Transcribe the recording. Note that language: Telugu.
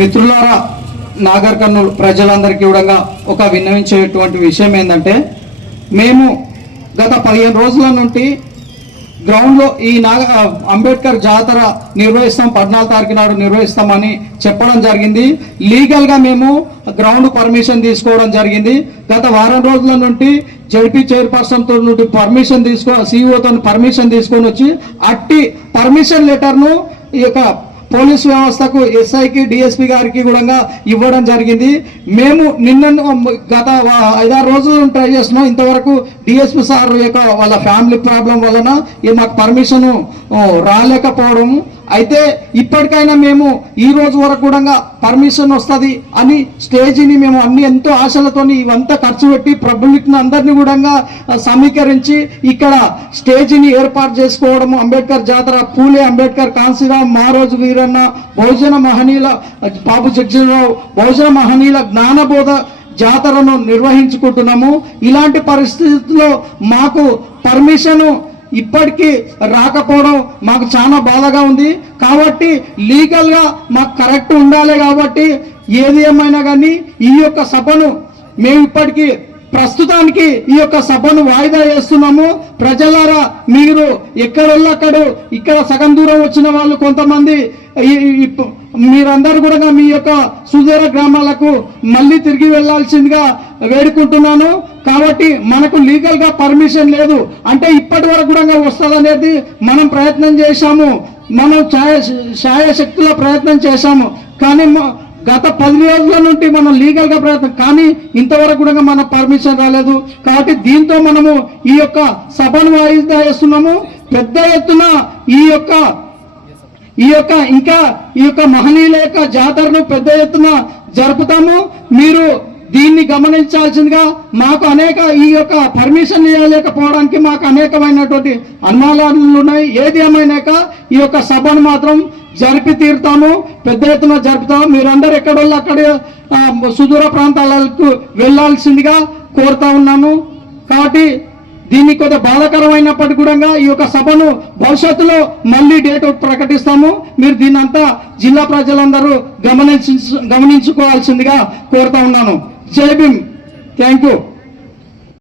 మిత్రులారా, నాగర్ కర్నూలు ప్రజలందరికీ కూడా ఒక విన్నవించేటువంటి విషయం ఏంటంటే, మేము గత 15 రోజుల నుండి గ్రౌండ్లో ఈ అంబేద్కర్ జాతర నిర్వహిస్తాం, 14 తారీఖు నాడు నిర్వహిస్తామని చెప్పడం జరిగింది. లీగల్గా మేము గ్రౌండ్ పర్మిషన్ తీసుకోవడం జరిగింది. గత వారం రోజుల నుండి జడ్పీ చైర్పర్సన్తో నుండి పర్మిషన్ సిఇఓతో పర్మిషన్ తీసుకొని వచ్చి అట్టి పర్మిషన్ లెటర్ను ఈ యొక్క పోలీస్ వ్యవస్థకు, ఎస్ఐకి, డిఎస్పీ గారికి కూడా ఇవ్వడం జరిగింది. మేము గత 5-6 రోజులు ట్రై చేస్తున్నాం. ఇంతవరకు డిఎస్పీ సార్ యొక్క వాళ్ళ ఫ్యామిలీ ప్రాబ్లం వలన మాకు పర్మిషన్ రాలేకపోవడం. అయితే ఇప్పటికైనా మేము ఈ రోజు వరకు కూడా పర్మిషన్ వస్తుంది అని స్టేజీని మేము ఎంతో ఆశలతో ఇవంతా ఖర్చు పెట్టి పబ్లిక్ని అందరినీ కూడా సమీకరించి ఇక్కడ స్టేజీని ఏర్పాటు చేసుకోవడము. అంబేద్కర్ జాతర, పూలే అంబేద్కర్, కాంశీరామ్, మారోజు వీరన్న, బహుజన మహనీయుల బాబు జగ్జీవనరావు, బహుజన మహనీయుల జ్ఞానబోధ జాతరను నిర్వహించుకుంటున్నాము. ఇలాంటి పరిస్థితుల్లో మాకు పర్మిషను ఇప్పటికీ రాకపోవడం మాకు చాలా బాధగా ఉంది. కాబట్టి లీగల్గా మాకు కరెక్ట్ ఉండాలి. కాబట్టి ఏది ఏమైనా కానీ ఈ యొక్క సభను మేము ఇప్పటికీ ప్రస్తుతానికి ఈ యొక్క సభను వాయిదా చేస్తున్నాము. ప్రజలారా, మీరు ఎక్కడొల్లక్కడు ఇక్కడ సగం దూరం వచ్చిన వాళ్ళు కొంతమంది మీరందరూ కూడా మీ యొక్క సుదూర గ్రామాలకు మళ్ళీ తిరిగి వెళ్లాల్సిందిగా వేడుకుంటున్నాను. కాబట్టి మనకు లీగల్ గా పర్మిషన్ లేదు అంటే ఇప్పటి వరకు కూడా వస్తుందనేది మనం ప్రయత్నం చేశాము, మనం శాయశక్తుల ప్రయత్నం చేశాము. కానీ గత 10 రోజుల నుండి మనం లీగల్ గా ప్రయత్నం, కానీ ఇంతవరకు కూడా మన పర్మిషన్ రాలేదు. కాబట్టి దీంతో మనము ఈ యొక్క సభను వాయిదా చేస్తున్నాము. పెద్ద ఎత్తున ఈ యొక్క మహనీయుల యొక్క జాతరను పెద్ద ఎత్తున జరుపుతాము. మీరు దీన్ని గమనించాల్సిందిగా, మాకు ఈ యొక్క పర్మిషన్ ఇవ్వలేకపోవడానికి మాకు అనేకమైనటువంటి అనుమానాలు ఉన్నాయి. ఏది ఏమైనాక ఈ యొక్క సభను మాత్రం జరిపి తీరుతాము, పెద్ద ఎత్తున జరుపుతాము. మీరందరూ ఎక్కడోళ్ళు అక్కడ సుదూర ప్రాంతాలకు వెళ్లాల్సిందిగా కోరుతా ఉన్నాను. కాబట్టి దీన్ని కొద్దిగా బాధాకరమైనప్పటికీ కూడా ఈ యొక్క సభను భవిష్యత్తులో మళ్ళీ డేట్ ప్రకటిస్తాము. మీరు దీన్నంతా జిల్లా ప్రజలందరూ గమనించుకోవాల్సిందిగా కోరుతా ఉన్నాను. జై భీమ్. Thank you.